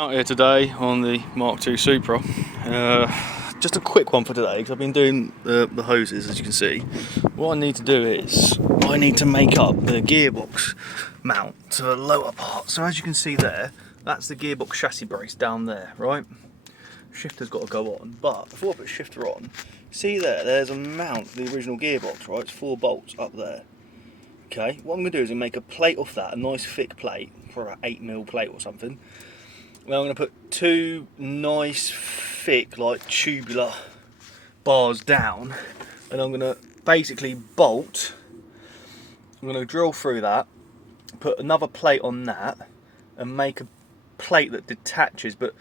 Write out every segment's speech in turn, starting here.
Out here today on the Mk.2 Supra. Just a quick one for today because I've been doing the hoses, as you can see. What I need to do is I need to make up the gearbox mount to the lower part. So as you can see there, that's the gearbox chassis brace down there, right? Shifter's got to go on, but before I put shifter on, see there's a mount for the original gearbox, right? It's 4 bolts up there. Okay, what I'm going to do is make a plate off that, a nice thick plate, probably an 8mm plate or something. Now I'm going to put 2 nice thick, like tubular bars down, and I'm going to basically bolt. I'm going to drill through that, put another plate on that, and make a plate that detaches, but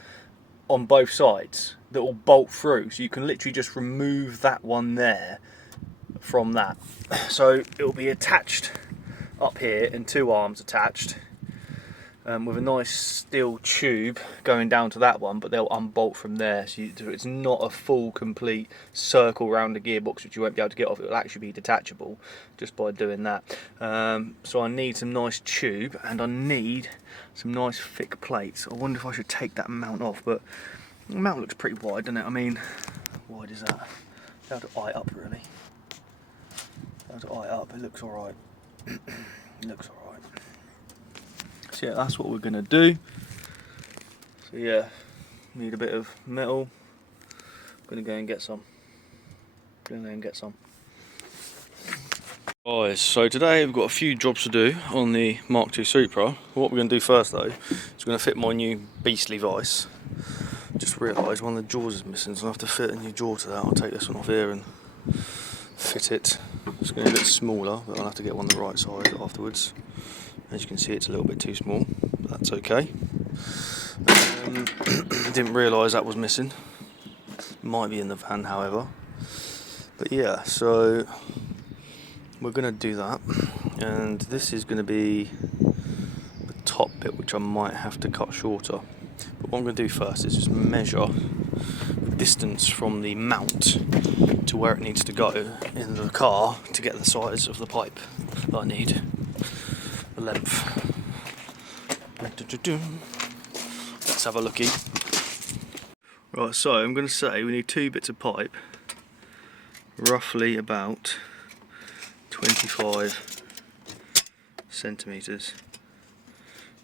on both sides, that will bolt through. So you can literally just remove that one there from that. So it will be attached up here, and 2 arms attached. With a nice steel tube going down to that one, but they'll unbolt from there, so it's not a full complete circle around the gearbox which you won't be able to get off. It will actually be detachable just by doing that. So I need some nice tube and I need some nice thick plates. I wonder if I should take that mount off, but the mount looks pretty wide, doesn't it? I mean, how wide is that? How to eye up really? How to eye up? It looks alright. It looks alright. So yeah, that's what we're going to do. So yeah, need a bit of metal. Gonna go and get some. Guys, so today we've got a few jobs to do on the Mk.2 Supra. What we're going to do first though, is we're going to fit my new beastly vice. Just realised one of the jaws is missing, so I have to fit a new jaw to that. I'll take this one off here and fit it. It's going to be a bit smaller, but I'll have to get one the right size afterwards. As you can see, it's a little bit too small, but that's okay. Didn't realise that was missing. Might be in the van, however. But yeah, so we're going to do that, and this is going to be the top bit, which I might have to cut shorter. But what I'm going to do first is just measure the distance from the mount to where it needs to go in the car to get the size of the pipe that I need. The length. Let's have a looky. Right, so I'm going to say we need 2 bits of pipe, roughly about 25 centimetres.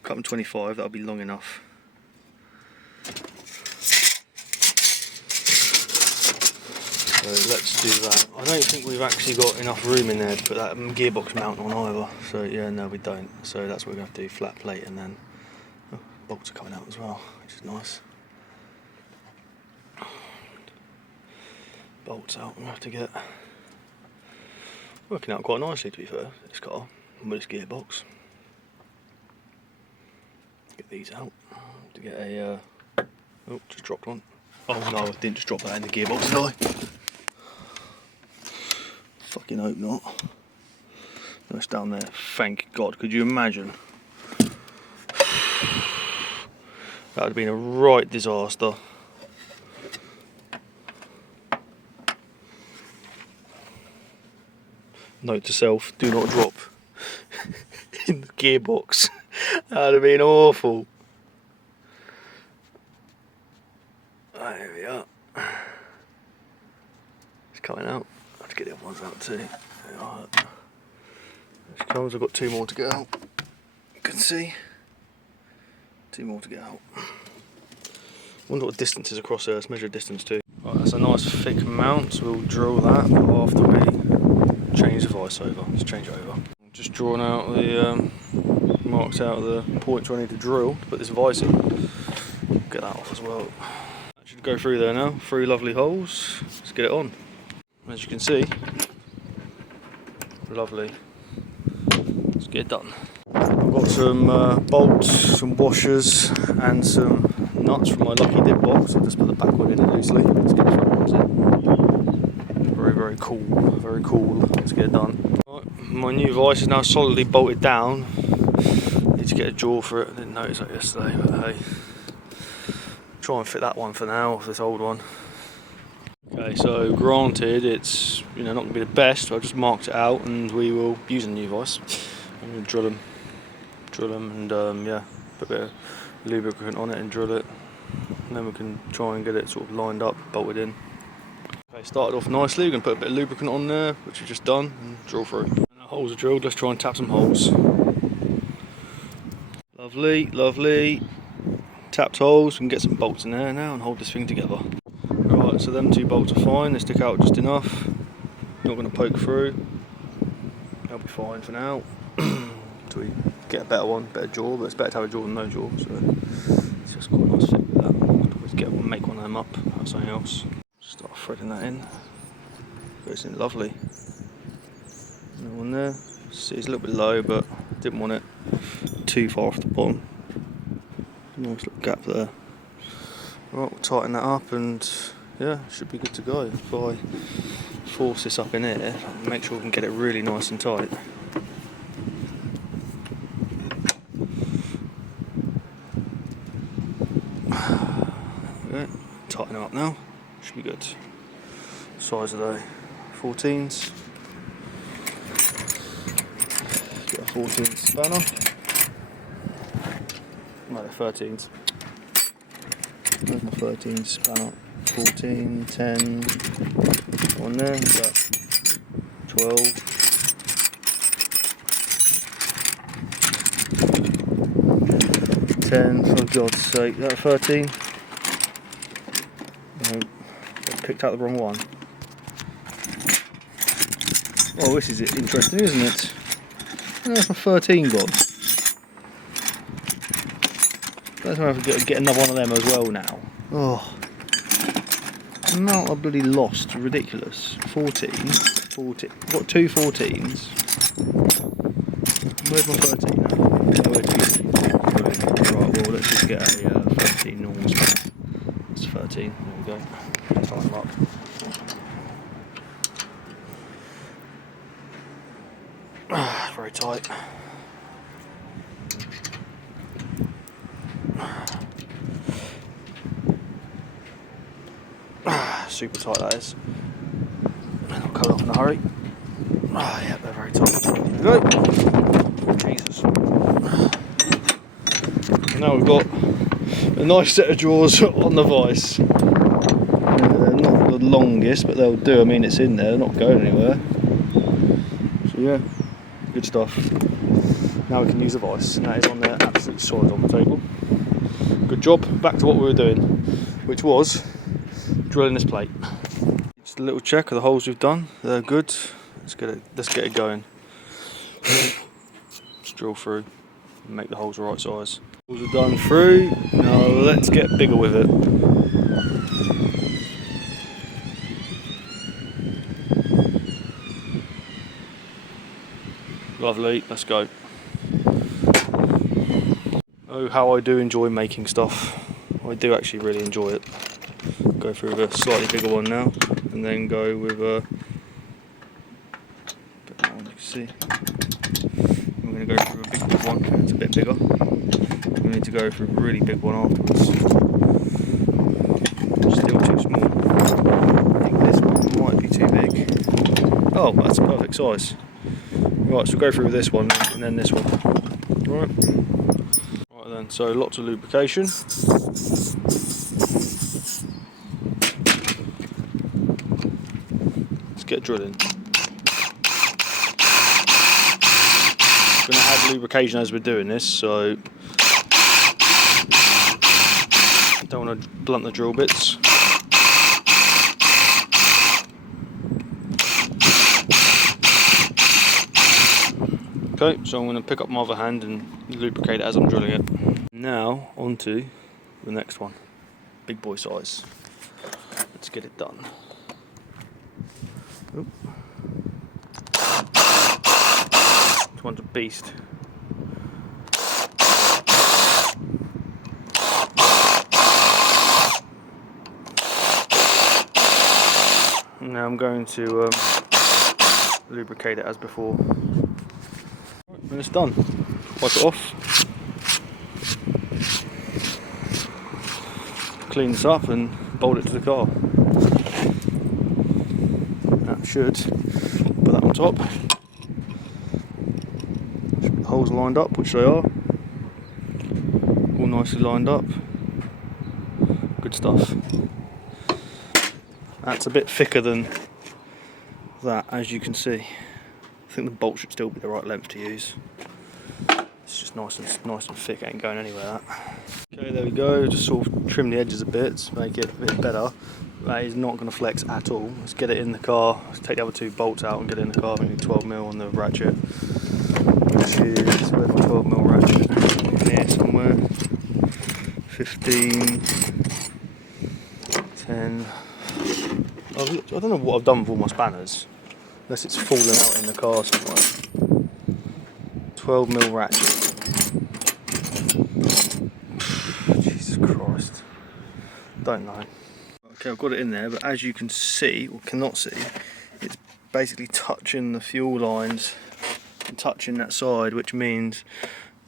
Cut them 25, that'll be long enough. So let's do that. I don't think we've actually got enough room in there to put that gearbox mount on either. So yeah, no we don't. So that's what we're going to have to do, flat plate, and then bolts are coming out as well, which is nice. Bolts out, we'll have to get working out quite nicely, to be fair, this car with this gearbox. Get these out to get a oh, just dropped one. Oh no, I didn't just drop that in the gearbox, did I? Fucking hope not. No, it's down there. Thank God. Could you imagine? That would have been a right disaster. Note to self, do not drop in the gearbox. That would have been awful. There we are. It's coming out. I have to get the other ones out too. There it comes. I've got 2 more to get out. You can see. 2 more to get out. Wonder what distance is across there. Let's measure distance too. Right, that's a nice thick mount, so we'll drill that after we change the vice over. Let's change it over. I've just drawn out the marks out of the points where I need to drill to put this vice in. Get that off as well. That should go through there now. 3 lovely holes. Let's get it on. As you can see, lovely. Let's get it done. I've got some bolts, some washers, and some nuts from my lucky dip box. I'll just put the back one in it loosely. Let's get the front ones in. Very, very cool. Very cool. Let's get it done. Right, my new vice is now solidly bolted down. Need to get a jaw for it. I didn't notice that yesterday, but hey. Try and fit that one for now off this old one. Okay, so granted it's not going to be the best, but I've just marked it out and we will use a new vice. I'm going to drill them and yeah, put a bit of lubricant on it and drill it, and then we can try and get it sort of lined up, bolted in. Okay, started off nicely. We're going to put a bit of lubricant on there, which we've just done, and drill through. And the holes are drilled. Let's try and tap some holes. Lovely, lovely. Tapped holes. We can get some bolts in there now and hold this thing together. Right, so them 2 bolts are fine. They stick out just enough. Not going to poke through. They'll be fine for now. Until we get a better one, better jaw. But it's better to have a jaw than no jaw. So it's just got a nice fit with that. Make one of them up. Or something else. Start threading that in. Goes in lovely. No one there. See, it's a little bit low, but didn't want it too far off the bottom. Nice little gap there. Right, we'll tighten that up and yeah, should be good to go. If I force this up in here, make sure we can get it really nice and tight. Okay, tighten it up now. Should be good. Size of the 14s. Get a 14 spanner. No, 13s. There's my 13 spanner. 14, 10. On there. About 12. 10. For God's sake, that 13. No, I picked out the wrong one. Oh, this is interesting, isn't it? There's my 13 gone. Let's have to get another one of them as well now. Oh, the amount I bloody lost, ridiculous. 14. I've got 2 14s. Where's my 13 now? Right, well, let's just get a 13 normal spanner. That's 13, there we go. Tie them up. Very tight. Super tight that is. I'll cut it off in a hurry. Yeah, they're very tight. There we go. Jesus. And now we've got a nice set of drawers on the vise. They're not the longest, but they'll do. I mean, it's in there, they're not going anywhere. So yeah, good stuff. Now we can use the vise, and that is on there, absolutely solid on the table. Good job. Back to what we were doing, which was drilling this plate. Just a little check of the holes we've done. They're good. Let's get it going. Let's drill through and make the holes the right size. Holes are done through. Now let's get bigger with it. Lovely. Let's go. Oh, how I do enjoy making stuff. I do actually really enjoy it. Go through with a slightly bigger one now, and then go with a bit more, you can see. We're going to go through a big one, it's a bit bigger. We need to go through a really big one afterwards. Still too small. I think this one might be too big. Oh, that's a perfect size. Right, so we'll go through this one and then this one. Right. Right then, so lots of lubrication. Get drilling. I'm going to add lubrication as we're doing this, so don't want to blunt the drill bits. Okay, so I'm going to pick up my other hand and lubricate it as I'm drilling it. Now on to the next one, big boy size. Let's get it done. Oop. This one's a beast. Now I'm going to lubricate it as before. And it's done. Wipe it off. Clean this up and bolt it to the car. Should put that on top. Should the holes lined up, which they are. all nicely lined up. Good stuff. That's a bit thicker than that, as you can see. I think the bolt should still be the right length to use. It's just nice and thick, ain't going anywhere that. Okay, there we go, just sort of trim the edges a bit to make it a bit better. That is not going to flex at all. Let's get it in the car, let's take the other two bolts out and get it in the car. I think 12mm on the ratchet, which is, where's my 12mm ratchet? In here somewhere. 15, 10. I don't know what I've done with all my spanners, unless it's fallen out in the car somewhere. 12mm ratchet. Jesus Christ. Don't know. Okay, I've got it in there, but as you can see, or cannot see, it's basically touching the fuel lines and touching that side, which means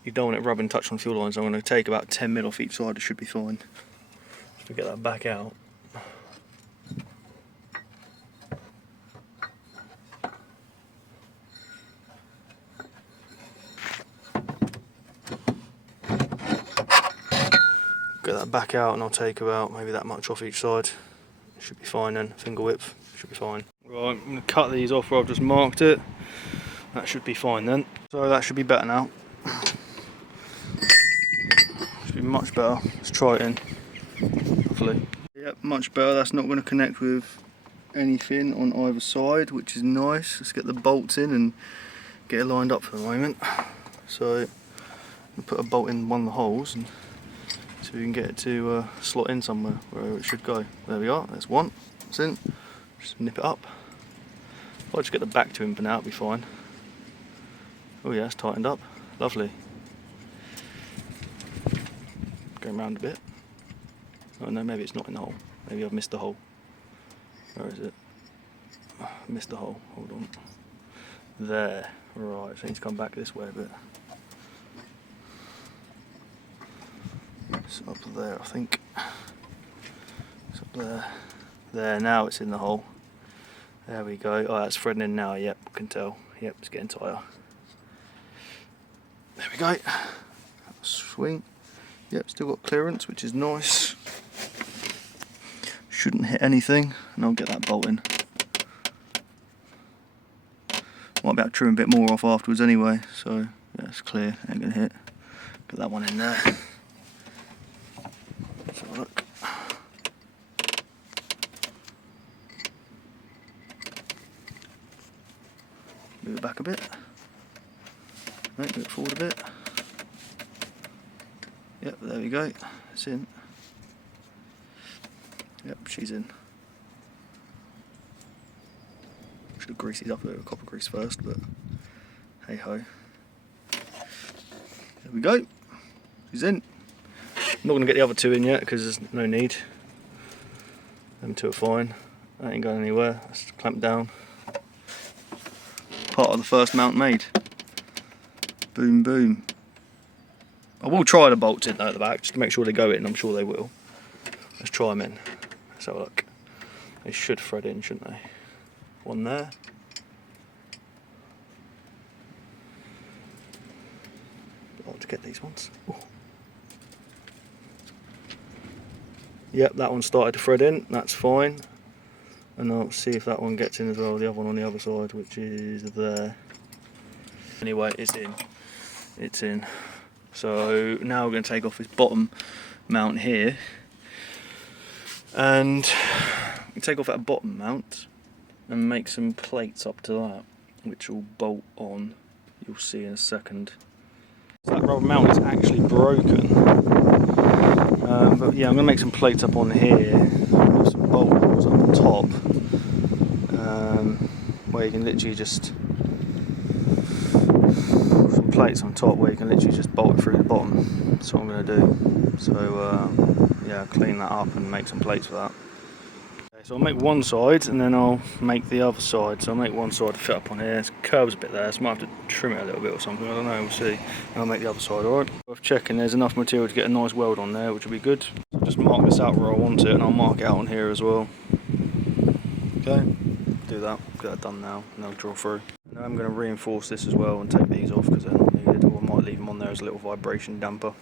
you don't want it rubbing touch on fuel lines. I'm going to take about 10mm off each side, it should be fine. Just to get that back out. Get that back out and I'll take about maybe that much off each side. It should be fine then, finger width, should be fine. Right, I'm going to cut these off where I've just marked it. That should be fine then. So that should be better now. Should be much better. Let's try it in, hopefully. Yep, much better. That's not going to connect with anything on either side, which is nice. Let's get the bolts in and get it lined up for the moment. So I'll put a bolt in one of the holes and so we can get it to slot in somewhere where it should go. There we are, there's one, it's in. Just nip it up. If I just get the back to him for now, it'll be fine. Oh yeah, it's tightened up, lovely. Going round a bit. Oh no, maybe it's not in the hole. Maybe I've missed the hole. Where is it? I missed the hole, hold on. There, right, so I need to come back this way a bit. It's up there, I think. It's up there. There, now it's in the hole. There we go. Oh, that's threading in now, yep, can tell. Yep, it's getting tighter. There we go. Swing. Yep, still got clearance, which is nice. Shouldn't hit anything, and I'll get that bolt in. Might be able to trim a bit more off afterwards anyway, so yeah, it's clear, ain't gonna hit. Get that one in there. Let's have a look. Move it back a bit. Right, move it forward a bit. Yep, there we go. It's in. Yep, she's in. Should have greased these up a bit with copper grease first, but hey ho. There we go. She's in. I'm not going to get the other two in yet because there's no need. Them two are fine. That ain't going anywhere. That's clamped down. Part of the first mount made. Boom, boom. I will try the bolts in though at the back just to make sure they go in. I'm sure they will. Let's try them in. Let's have a look. They should thread in, shouldn't they? One there. I'll have to get these ones. Ooh. Yep, that one started to thread in. That's fine. And I'll see if that one gets in as well. The other one on the other side, which is there. Anyway, it's in. It's in. So now we're going to take off this bottom mount here. And we take off that bottom mount and make some plates up to that, which will bolt on. You'll see in a second. So that rubber mount is actually broken. But yeah, I'm going to make some plates up on here with some bolt holes up the top, where you can literally just some plates on top where you can literally just bolt it through the bottom. That's what I'm going to do. So yeah, clean that up and make some plates for that. Okay, so I'll make one side and then I'll make the other side. So I'll make one side to fit up on here. It curves a bit there, so I might have to trim it a little bit or something. I don't know, we'll see. And I'll make the other side, alright? Worth checking there's enough material to get a nice weld on there, which will be good. So I'll just mark this out where I want it and I'll mark it out on here as well. Okay, do that, get that done now, and I'll draw through. Now I'm going to reinforce this as well and take these off because they're not needed, or I might leave them on there as a little vibration damper.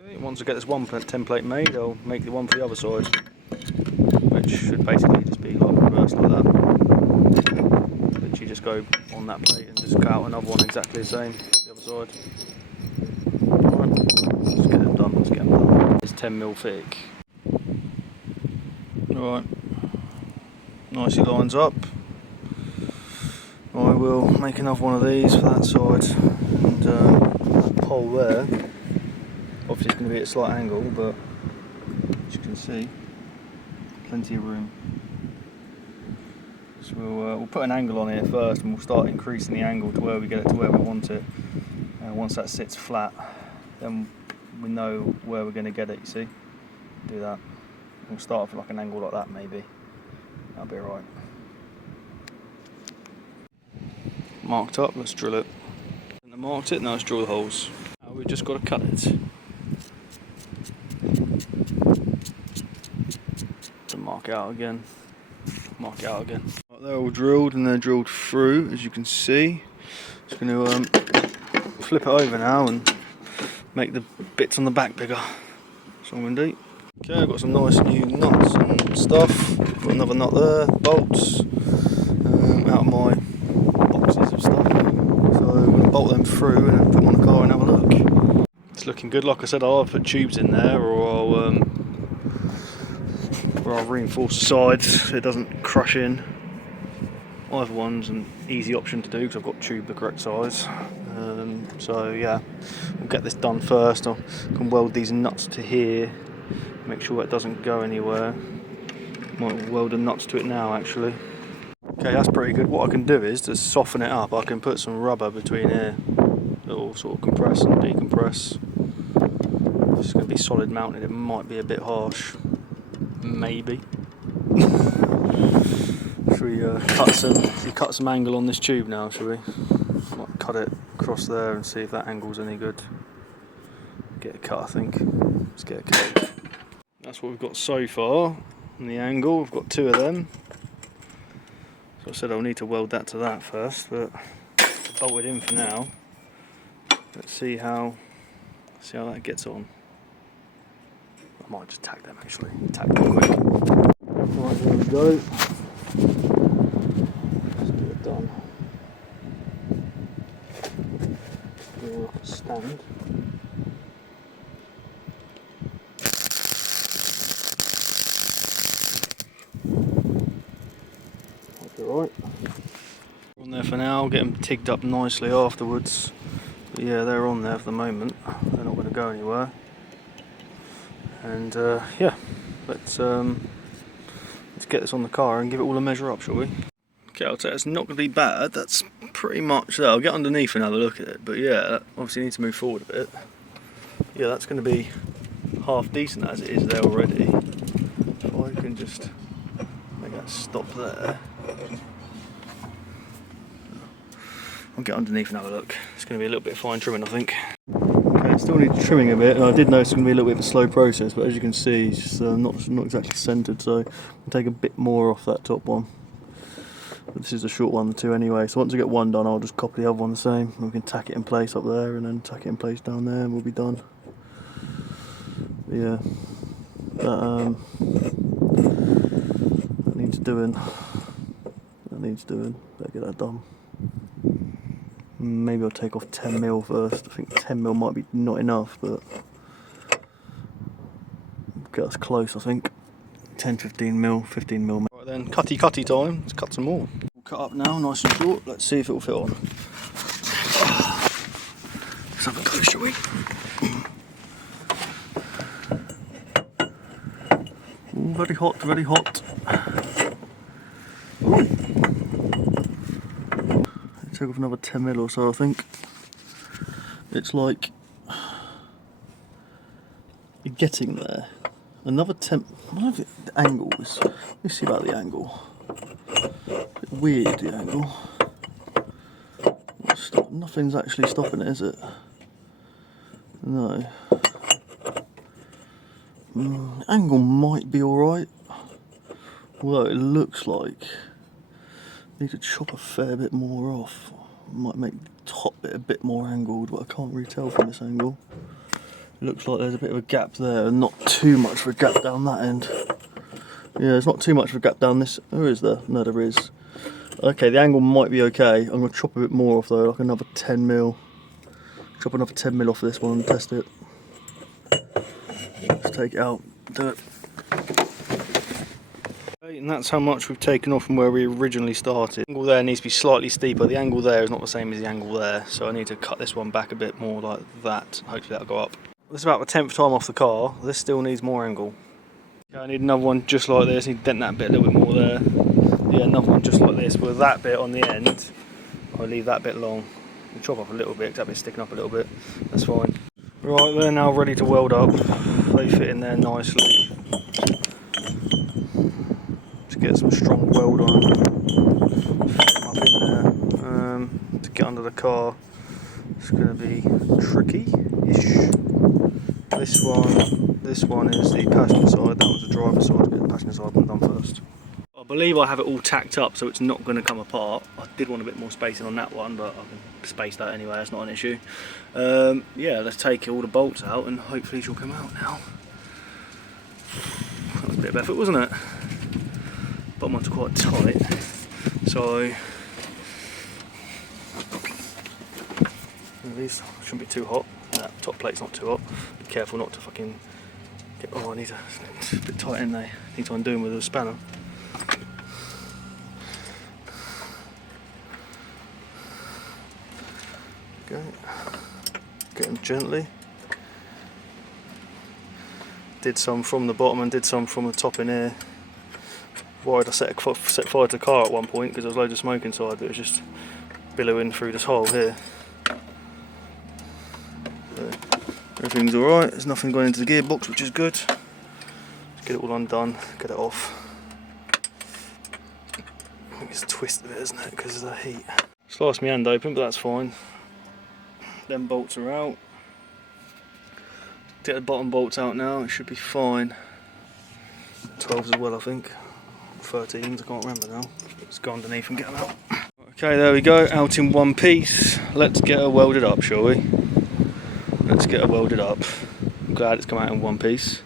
Okay, Once I get this one template made, I'll make the one for the other side, which should basically just be like reversed like that. Literally just go on that plate and just cut out another one exactly the same, the other side. Alright, let's get them done, let's get them done. It's 10mm thick. Alright, nicely lines up. I will make another one of these for that side, and that pole there, obviously it's going to be at a slight angle, but as you can see, plenty of room. So we'll put an angle on here first, and we'll start increasing the angle to where we get it to where we want it. Once that sits flat, then we know where we're going to get it, you see. Do that. We'll start off with like an angle like that maybe. That'll be alright. Marked up, let's drill it. And I marked it, now let's drill the holes. Now we've just got to cut it. So mark it out again. Mark it out again. Right, they're all drilled and they're drilled through, as you can see. Just going to flip it over now and make the bits on the back bigger. That's all I'm going to do. Okay, I've got some nice new nuts and stuff. Got another nut there, bolts, out of my boxes of stuff. So I'm going to bolt them through and then put them on the car and have a look. It's looking good. Like I said, I'll put tubes in there, or I'll reinforce the sides so it doesn't crush in. Either one's an easy option to do because I've got tube the correct size. So yeah, we'll get this done first. I can weld these nuts to here, make sure it doesn't go anywhere. Might weld the nuts to it now actually. Okay, that's pretty good. What I can do is to soften it up, I can put some rubber between here that will sort of compress and decompress. If it's going to be solid mounted, it might be a bit harsh. Maybe. Should we cut some angle on this tube now, shall we? Might cut it across there and see if that angle's any good. Get a cut, I think. Let's get a cut. That's what we've got so far on the angle. We've got two of them. So I said I'll need to weld that to that first, but bolt it in for now. Let's see how that gets on. I might just tack them actually. Tack them quick. Right, there we go. Let's get it done. We'll look at stand. That'll be alright. On there for now, get them tigged up nicely afterwards. But yeah, they're on there for the moment. They're not going to go anywhere. And yeah, let's get this on the car and give it all a measure up, shall we? Okay, I'll say it's not going to be bad. That's pretty much that. I'll get underneath and have a look at it. But yeah, obviously need to move forward a bit. Yeah, that's going to be half decent as it is there already. If I can just make that stop there. I'll get underneath and have a look. It's going to be a little bit of fine trimming, I think. Okay, still need trimming a bit. I did notice it's going to be a little bit of a slow process, but as you can see, it's just not exactly centred, so I'll take a bit more off that top one. But this is a short one, the two anyway, so once I get one done, I'll just copy the other one the same. We can tack it in place up there, and then tack it in place down there, and we'll be done. But yeah, that needs doing. That needs doing. Better get that done. Maybe I'll take off 10mm first. I think 10mm might be not enough, but get us close, I think. 10, 15mm, 15mm. Right then, cutty time. Let's cut some more. We'll cut up now, nice and short. Let's see if it will fit on. Let's have a go, shall we? Ooh, very hot, very hot. Ooh. Take off another 10mm or so, I think. It's like you're getting there. Another 10. What the angle is? Let's see about the angle. A bit weird, the angle. Nothing's actually stopping it, is it? No. Angle might be alright. Although it looks like I need to chop a fair bit more off. Might make the top bit a bit more angled, but I can't really tell from this angle. Looks like there's a bit of a gap there and not too much of a gap down that end. Yeah, there's not too much of a gap down this. Or is there? No, there is. Okay, the angle might be okay. I'm going to chop a bit more off though, like another 10mm. Chop another 10mm off of this one and test it. Let's take it out, do it. Okay, and that's how much we've taken off from where we originally started. The angle there needs to be slightly steeper. The angle there is not the same as the angle there, so I need to cut this one back a bit more like that. Hopefully that'll go up. This is about the 10th time off the car. This still needs more angle. Okay, I need another one just like this. I need to dent that bit a little bit more there. Yeah, another one just like this. But with that bit on the end, I'll leave that bit long. I'll chop off a little bit, because that bit's sticking up a little bit. That's fine. Right, they're now ready to weld up. They fit in there nicely. Just get some strong weld on them. Fit them up in there. To get under the car, it's going to be tricky-ish. This one is the passenger side. That was the driver's side. Get the passenger side one done first. I believe I have it all tacked up, so it's not going to come apart. I did want a bit more spacing on that one, but I can space that anyway, that's not an issue. Yeah, let's take all the bolts out and hopefully she'll come out now. That was a bit of effort, wasn't it? Bottom one's quite tight, so these shouldn't be too hot. That top plate's not too hot. Be careful not to fucking get. Oh, I need to. It's a bit tight in there. Need to undo them with a spanner. Okay, get them gently. Did some from the bottom and did some from the top in here. Worried I set fire to the car at one point because there was loads of smoke inside, but it was just billowing through this hole here. So, everything's alright, there's nothing going into the gearbox, which is good. Let's get it all undone, get it off. I think it's twisted it, isn't it, because of the heat. Sliced my hand open, but that's fine. Them bolts are out. Get the bottom bolts out now, it should be fine. 12s as well, I think. 13s, I can't remember now. Let's go underneath and get them out. Okay, there we go, out in one piece. Let's get her welded up, shall we? Let's get her welded up. I'm glad it's come out in one piece.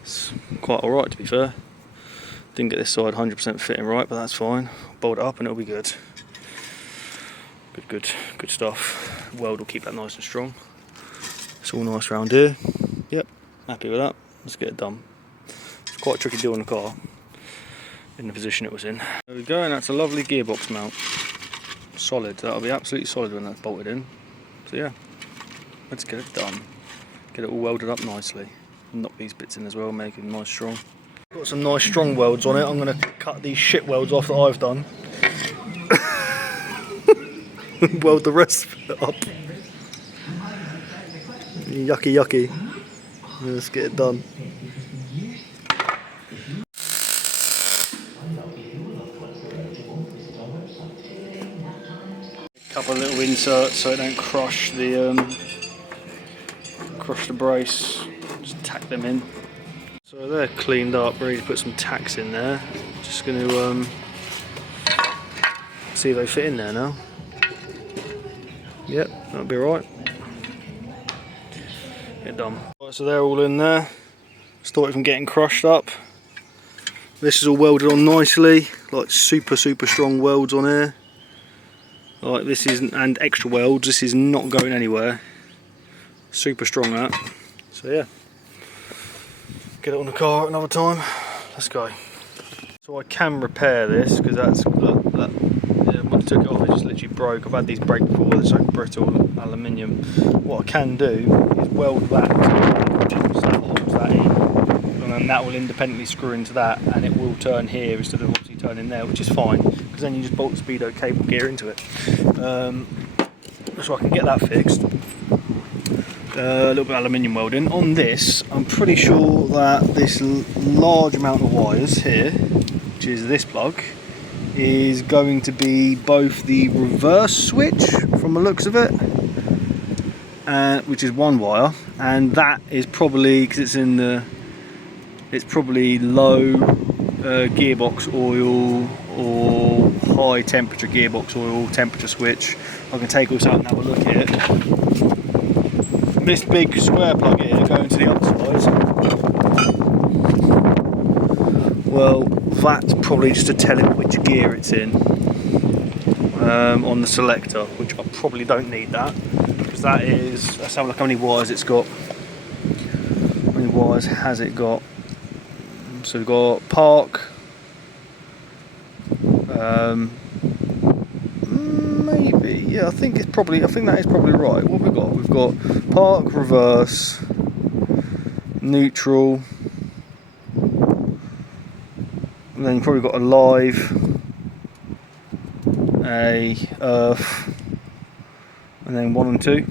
It's quite alright, to be fair. Didn't get this side 100% fitting right, but that's fine. Bolt it up and it'll be good. Good stuff. Weld will keep that nice and strong. It's all nice around here. Yep, happy with that. Let's get it done. It's quite a tricky to do on the car, in the position it was in. There we go, and that's a lovely gearbox mount. Solid, that'll be absolutely solid when that's bolted in. So yeah, let's get it done. Get it all welded up nicely. Knock these bits in as well, make it nice strong. Got some nice strong welds on it. I'm going to cut these shit welds off that I've done. Weld the rest of it up. Yucky. Let's get it done. Couple of little inserts so it don't crush the brace. Just tack them in. So they're cleaned up, ready to put some tacks in there. Just going to see if they fit in there now. Yep, that'll be right. Get done. Right, so they're all in there. Stop it from getting crushed up. This is all welded on nicely, like super strong welds on here. Like this is, and extra welds. This is not going anywhere. Super strong that. So yeah, get it on the car another time. Let's go. So I can repair this because that's when I took it off, it just literally broke. I've had these break before. They're so brittle aluminium. What I can do is weld that so that holds that in, and then that will independently screw into that, and it will turn here instead of obviously turning there, which is fine because then you just bolt the SPEEDO cable gear into it. So I can get that fixed. A little bit of aluminium welding on this. I'm pretty sure that this large amount of wires here, which is this plug, is going to be both the reverse switch from the looks of it, which is one wire, and that is probably, because it's probably low gearbox oil or high temperature gearbox oil temperature switch. I can take all this out and have a look at it. this big square plug here going to the other side, well, that's probably just to tell it which gear it's in on the selector, which I probably don't need that, because let's have a look how many wires it's got. How many wires has it got? So we've got park, maybe, yeah, I think that is probably right. What have we got? We've got park, reverse, neutral, and then you've probably got a live, a earth, and then 1 and 2,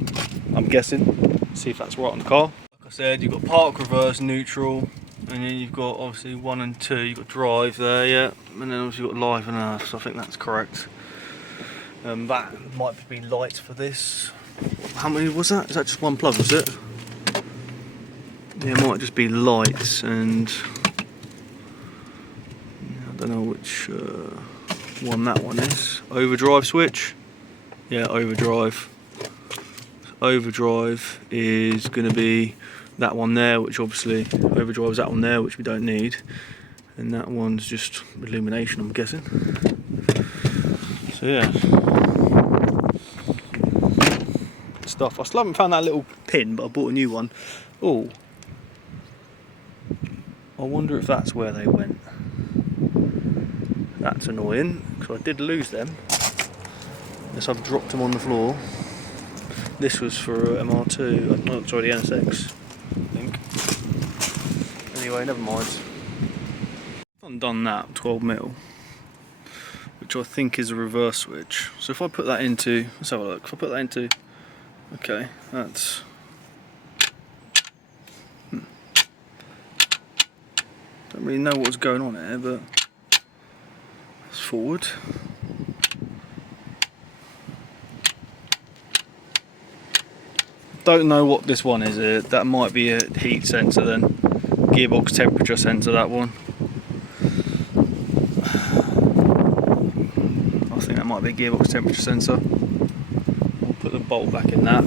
I'm guessing. See if that's right on the car. Like I said, you've got park, reverse, neutral, and then you've got obviously 1 and 2, you've got drive there, yeah, and then obviously you've got live and earth, so I think that's correct. That might be lights for this. How many was that? Is that just one plug, was it? Yeah, it might just be lights, and I don't know which one that one is. Overdrive switch? Yeah, overdrive. Overdrive is going to be that one there, which obviously overdrive is that one there, which we don't need, and that one's just illumination, I'm guessing. So yeah, stuff. I still haven't found that little pin, but I bought a new one. Oh, I wonder if that's where they went. That's annoying, because I did lose them. Unless I've dropped them on the floor. This was for MR2, oh, sorry, the NSX, I think. Anyway, never mind. I've done that, 12mm, which I think is a reverse switch. So if I put that into, let's have a look, if I put that into, okay, that's, don't really know what's going on here, but it's forward. Don't know what this one is. That might be a heat sensor then. Gearbox temperature sensor, that one. I think that might be a gearbox temperature sensor. I'll put the bolt back in that,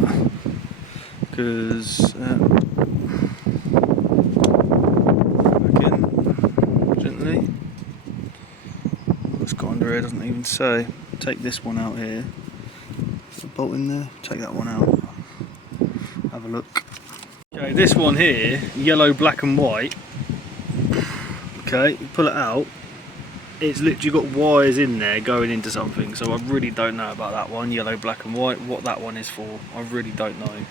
because back in gently. What's got under here doesn't even say. Take this one out here. Put the bolt in there. Take that one out. Have a look. Okay, this one here, yellow, black and white. Okay, you pull it out, it's literally got wires in there going into something, so I really don't know about that one, yellow, black and white, what that one is for, I really don't know.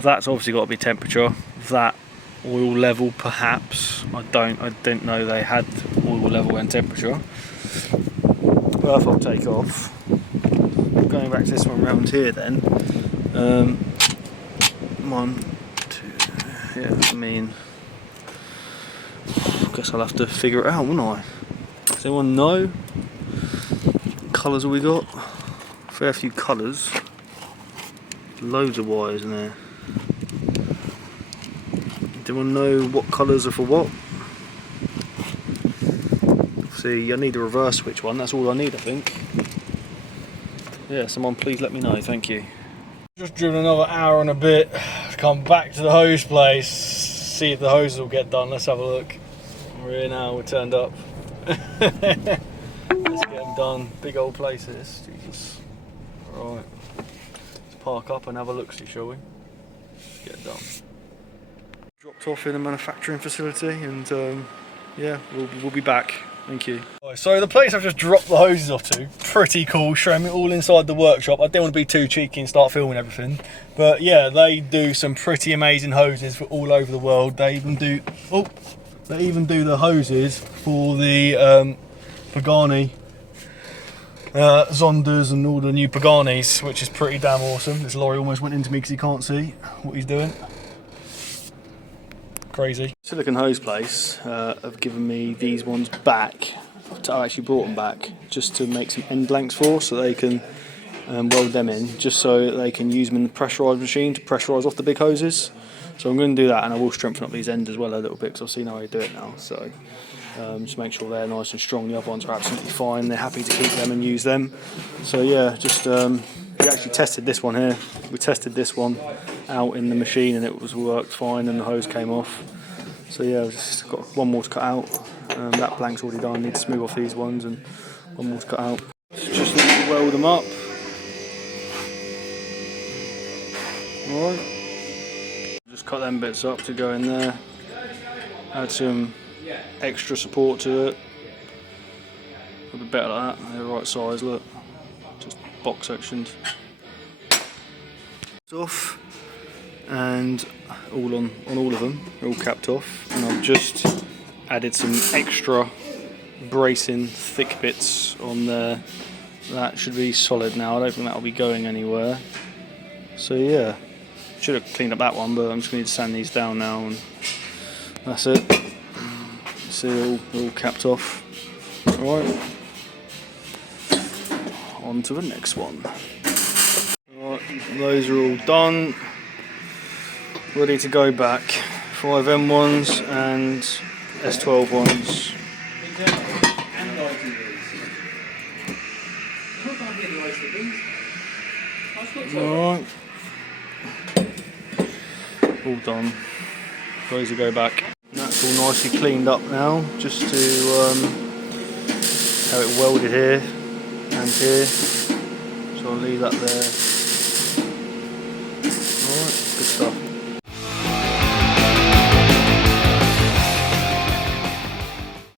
That's obviously got to be temperature. That oil level perhaps, I didn't know they had oil level and temperature. Earth I'll take off. Going back to this one around here then. 1, 2, yeah, I mean, I guess I'll have to figure it out, won't I? Does anyone know? What colours have we got? Fair few colours. Loads of wires in there. Does anyone know what colours are for what? See, I need a reverse switch one, that's all I need, I think. Yeah, someone please let me know, thank you. Just driven another hour and a bit to come back to the hose place, see if the hoses will get done. Let's have a look. We're here now, we're turned up. Let's get them done. Big old place this, Jesus. Right, let's park up and have a look-see, shall we? Get it done. Dropped off in a manufacturing facility, and yeah, we'll be back. Thank you. So the place I've just dropped the hoses off to, pretty cool, showing me all inside the workshop. I didn't want to be too cheeky and start filming everything, but yeah, they do some pretty amazing hoses for all over the world. They even do, the hoses for the Pagani Zondas and all the new Paganis, which is pretty damn awesome. This lorry almost went into me because he can't see what he's doing. Crazy. Silicon hose place have given me these ones back. I actually brought them back just to make some end blanks for, so they can weld them in, just so that they can use them in the pressurised machine to pressurise off the big hoses. So I'm going to do that, and I will strengthen up these ends as well a little bit, because I've seen how I do it now. So just make sure they're nice and strong. The other ones are absolutely fine. They're happy to keep them and use them. So yeah, just We actually tested this one here. We tested this one out in the machine and it was worked fine and the hose came off. So yeah, I've just got one more to cut out. That blank's already done. I need to smooth off these ones and one more to cut out. Just need to weld them up. Alright. Just cut them bits up to go in there. Add some extra support to it. A bit better like that. They're the right size, look. Just box sections. Off. And all on all of them, they're all capped off. And I've just added some extra bracing thick bits on there. That should be solid now. I don't think that'll be going anywhere. So yeah, should have cleaned up that one, but I'm just going to need to sand these down now, and that's it. See, all capped off. Alright, on to the next one. Alright, those are all done. Ready to go back. 5M ones and S12 ones. Alright. All done. Those will go back. That's all nicely cleaned up now, just to have it welded here and here. So I'll leave that there. Alright, good stuff.